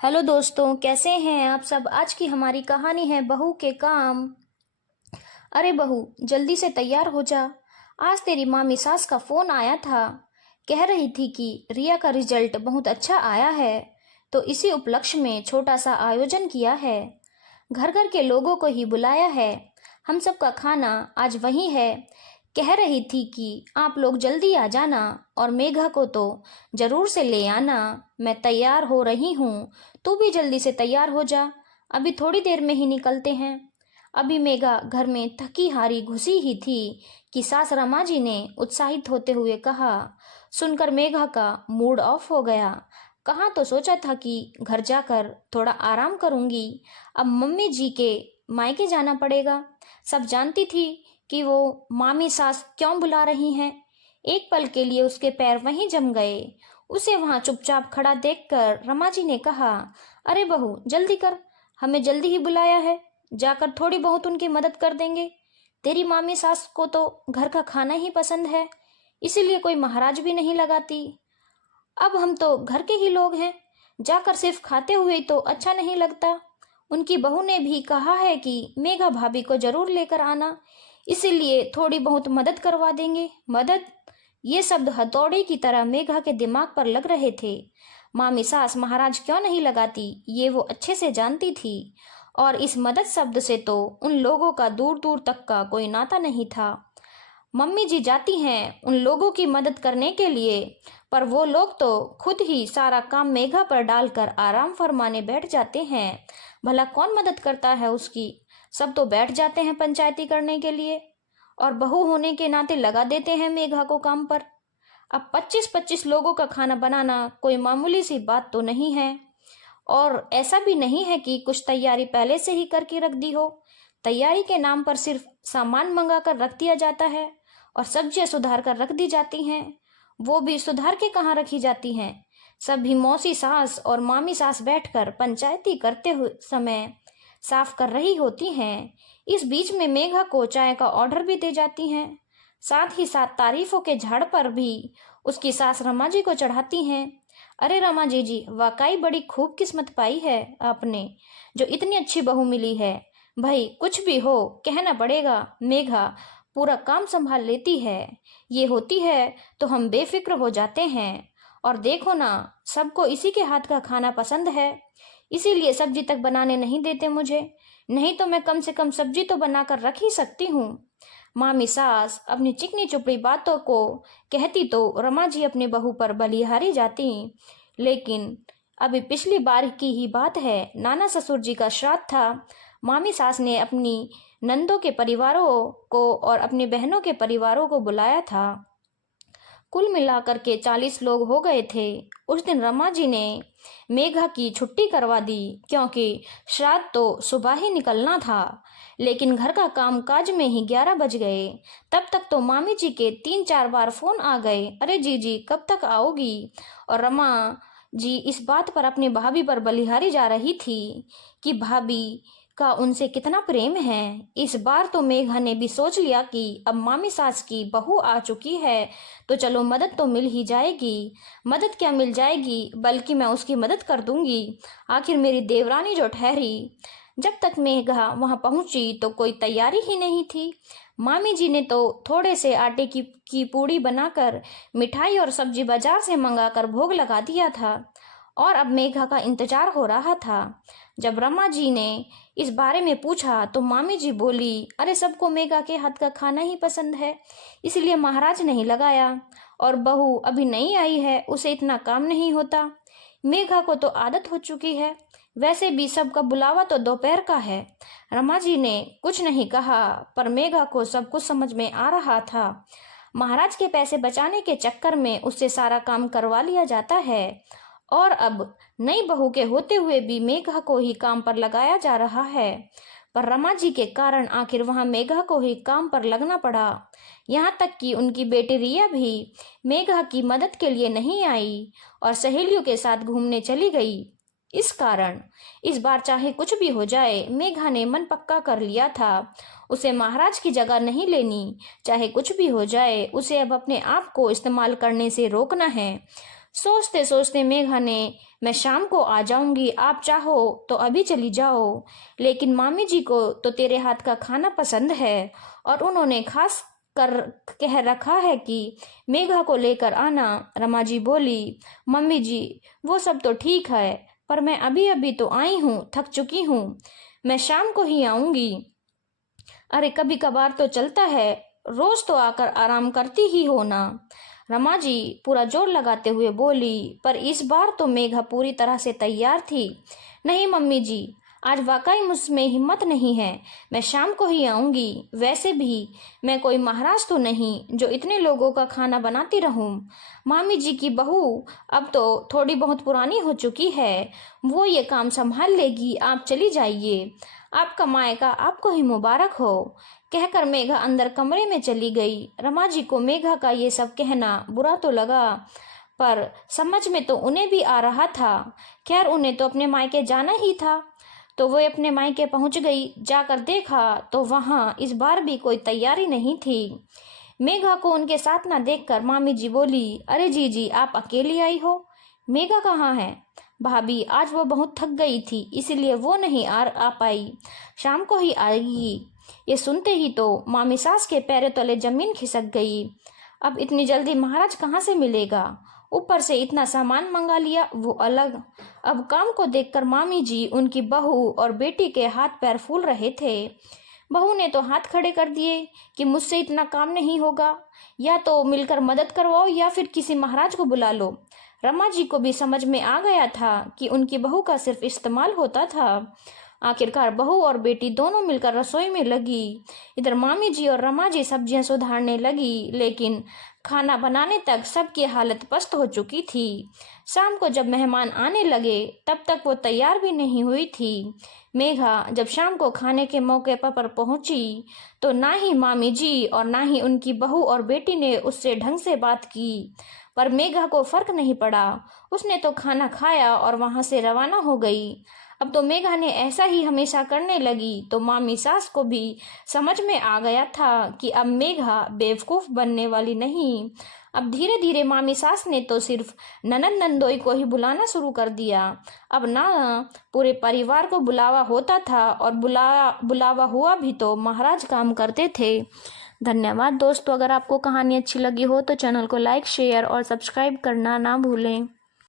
Hello दोस्तों, कैसे हैं आप सब। आज की हमारी कहानी है बहू के काम। अरे बहू, जल्दी से तैयार हो जा। आज तेरी मामी सास का फोन आया था। कह रही थी कि रिया का रिजल्ट बहुत अच्छा आया है, तो इसी उपलक्ष्य में छोटा सा आयोजन किया है। घर घर के लोगों को ही बुलाया है। हम सब का खाना आज वही है। कह रही थी कि आप लोग जल्दी आ जाना और मेघा को तो जरूर से ले आना। मैं तैयार हो रही हूँ, तू भी जल्दी से तैयार हो जा। अभी थोड़ी देर में ही निकलते हैं। अभी मेघा घर में थकी हारी घुसी ही थी कि सास रमा जी ने उत्साहित होते हुए कहा। सुनकर मेघा का मूड ऑफ हो गया। कहाँ तो सोचा था कि घर जाकर थोड़ा आराम करूंगी, अब मम्मी जी के मायके जाना पड़ेगा। सब जानती थी कि वो मामी सास क्यों बुला रही हैं। एक पल के लिए उसके पैर वहीं जम गए। उसे वहां चुपचाप खड़ा देखकर रमा जी ने कहा, अरे बहू जल्दी कर, हमें जल्दी ही बुलाया है, जाकर थोड़ी बहुत उनकी मदद कर देंगे। तेरी मामी सास को तो घर का खाना ही पसंद है, इसीलिए कोई महाराज भी नहीं लगाती। अब हम तो घर के ही लोग हैं, जाकर सिर्फ खाते हुए तो अच्छा नहीं लगता। उनकी बहू ने भी कहा है कि मेघा भाभी को जरूर लेकर आना, इसीलिए थोड़ी बहुत मदद करवा देंगे। मदद, ये शब्द हथौड़े की तरह मेघा के दिमाग पर लग रहे थे। मामी सास महाराज क्यों नहीं लगाती, ये वो अच्छे से जानती थी। और इस मदद शब्द से तो उन लोगों का दूर दूर तक का कोई नाता नहीं था। मम्मी जी जाती हैं उन लोगों की मदद करने के लिए, पर वो लोग तो खुद ही सारा काम मेघा पर डालकर आराम फरमाने बैठ जाते हैं। भला कौन मदद करता है उसकी। सब तो बैठ जाते हैं पंचायती करने के लिए, और बहू होने के नाते लगा देते हैं मेघा को काम पर। अब 25-25 लोगों का खाना बनाना कोई मामूली सी बात तो नहीं है। और ऐसा भी नहीं है कि कुछ तैयारी पहले से ही करके रख दी हो। तैयारी के नाम पर सिर्फ सामान मंगा कर रख दिया जाता है और सब्जियां सुधार कर रख दी जाती हैं। वो भी सुधार के कहाँ रखी जाती हैं। सभी मौसी सास और मामी सास बैठकर पंचायती करते हुए समय साफ कर रही होती हैं। इस बीच में मेघा को चाय का ऑर्डर भी दे जाती हैं। साथ ही साथ तारीफों के झाड़ पर भी उसकी सास रमा जी को चढ़ाती हैं। अरे रमा जी वाकई बड़ी खूब किस्मत पाई है आपने, जो इतनी अच्छी बहू मिली है। भाई कुछ भी हो कहना पड़ेगा, मेघा पूरा काम संभाल लेती है। ये होती है तो हम बेफिक्र हो जाते हैं। और देखो ना, सबको इसी के हाथ का खाना पसंद है, इसीलिए सब्जी तक बनाने नहीं देते मुझे। नहीं तो मैं कम से कम सब्जी तो बनाकर रख ही सकती हूँ। मामी सास अपनी चिकनी चुपड़ी बातों को कहती तो रमा जी अपनी बहू पर बलिहारी जाती। लेकिन अभी पिछली बार की ही बात है, नाना ससुर जी का श्राद्ध था। मामी सास ने अपनी नंदों के परिवारों को और अपनी बहनों के परिवारों को बुलाया था। कुल मिलाकर के 40 लोग हो गए थे। उस दिन रमा जी ने मेघा की छुट्टी करवा दी, क्योंकि श्राद्ध तो सुबह ही निकलना था। लेकिन घर का काम काज में ही 11 बज गए। तब तक तो मामी जी के 3-4 बार फोन आ गए, अरे जी कब तक आओगी। और रमा जी इस बात पर अपनी भाभी पर बलिहारी जा रही थी कि भाभी का उनसे कितना प्रेम है। इस बार तो मेघा ने भी सोच लिया कि अब मामी सास की बहू आ चुकी है तो चलो मदद तो मिल ही जाएगी। मदद क्या मिल जाएगी, बल्कि मैं उसकी मदद कर दूंगी। आखिर मेरी देवरानी जो ठहरी। जब तक मेघा वहां पहुंची तो कोई तैयारी ही नहीं थी। मामी जी ने तो थोड़े से आटे की पूड़ी बनाकर मिठाई और सब्जी बाजार से मंगाकर भोग लगा दिया था, और अब मेघा का इंतजार हो रहा था। जब रमा जी ने इस बारे में पूछा तो मामी जी बोली, अरे सबको मेघा के हाथ का खाना ही पसंद है, इसलिए महाराज नहीं लगाया। और बहू अभी नहीं आई है, उसे इतना काम नहीं होता। मेघा को तो आदत हो चुकी है। वैसे भी सबका बुलावा तो दोपहर का है। रमा जी ने कुछ नहीं कहा, पर मेघा को सब कुछ समझ में आ रहा था। महाराज के पैसे बचाने के चक्कर में उससे सारा काम करवा लिया जाता है, और अब नई बहू के होते हुए भी मेघा को ही काम पर लगाया जा रहा है। पर रमा जी के कारण आखिर वहां मेघा को ही काम पर लगना पड़ा। यहाँ तक कि उनकी बेटी रिया भी मेघा की मदद के लिए नहीं आई और सहेलियों के साथ घूमने चली गई। इस कारण इस बार चाहे कुछ भी हो जाए, मेघा ने मन पक्का कर लिया था, उसे महाराज की जगह नहीं लेनी। चाहे कुछ भी हो जाए, उसे अब अपने आप को इस्तेमाल करने से रोकना है। सोचते सोचते मेघा ने मैं शाम को आ जाऊंगी, आप चाहो तो अभी चली जाओ। लेकिन मामी जी को तो तेरे हाथ का खाना पसंद है और उन्होंने खास कर कह रखा है कि मेघा को लेकर आना। रमा जी बोली, मम्मी जी वो सब तो ठीक है, पर मैं अभी अभी तो आई हूँ, थक चुकी हूँ, मैं शाम को ही आऊंगी। अरे कभी कभार तो चलता है, रोज तो आकर आराम करती ही हो ना। रमा जी पूरा जोर लगाते हुए बोली, पर इस बार तो मेघा पूरी तरह से तैयार थी। नहीं मम्मी जी, आज वाकई मुझमें हिम्मत नहीं है, मैं शाम को ही आऊंगी। वैसे भी मैं कोई महाराज तो नहीं जो इतने लोगों का खाना बनाती रहूं। मामी जी की बहू अब तो थोड़ी बहुत पुरानी हो चुकी है, वो ये काम संभाल लेगी, आप चली जाइए। आपका मायका आपको ही मुबारक हो, कहकर मेघा अंदर कमरे में चली गई। रमा जी को मेघा का ये सब कहना बुरा तो लगा, पर समझ में तो उन्हें भी आ रहा था। खैर उन्हें तो अपने मायके जाना ही था, तो वो अपने मायके पहुंच गई। जाकर देखा तो वहां इस बार भी कोई तैयारी नहीं थी। मेघा को उनके साथ ना देखकर मामी जी बोली, अरे जी आप अकेली आई हो, मेघा कहाँ है? भाभी आज वो बहुत थक गई थी, इसलिए वो नहीं आ पाई, शाम को ही आएगी। ये सुनते ही तो मामी सास के पैरों तले जमीन खिसक गई। अब इतनी जल्दी महाराज कहाँ से मिलेगा, ऊपर से इतना सामान मंगा लिया वो अलग। अब काम को देखकर मामी जी उनकी बहू और बेटी के हाथ पैर फूल रहे थे। बहू ने तो हाथ खड़े कर दिए कि मुझसे इतना काम नहीं होगा, या तो मिलकर मदद करवाओ या फिर किसी महाराज को बुला लो। रमा जी को भी समझ में आ गया था कि उनकी बहू का सिर्फ इस्तेमाल होता था। आखिरकार बहू और बेटी दोनों मिलकर रसोई में लगी। इधर मामी जी और रमा जी सब्जियां सुधारने लगी, लेकिन खाना बनाने तक सबकी हालत पस्त हो चुकी थी। शाम को जब मेहमान आने लगे तब तक वो तैयार भी नहीं हुई थी। मेघा जब शाम को खाने के मौके पर पहुंची तो ना ही मामी जी और ना ही उनकी बहू और बेटी ने उससे ढंग से बात की, पर मेघा को फर्क नहीं पड़ा। उसने तो खाना खाया और वहां से रवाना हो गई। अब तो मेघा ने ऐसा ही हमेशा करने लगी, तो मामी सास को भी समझ में आ गया था कि अब मेघा बेवकूफ बनने वाली नहीं। अब धीरे धीरे मामी सास ने तो सिर्फ ननद नंदोई को ही बुलाना शुरू कर दिया। अब ना पूरे परिवार को बुलावा होता था, और बुलावा हुआ भी तो महाराज काम करते थे। धन्यवाद दोस्तों, अगर आपको कहानी अच्छी लगी हो तो चैनल को लाइक शेयर और सब्सक्राइब करना ना भूलें।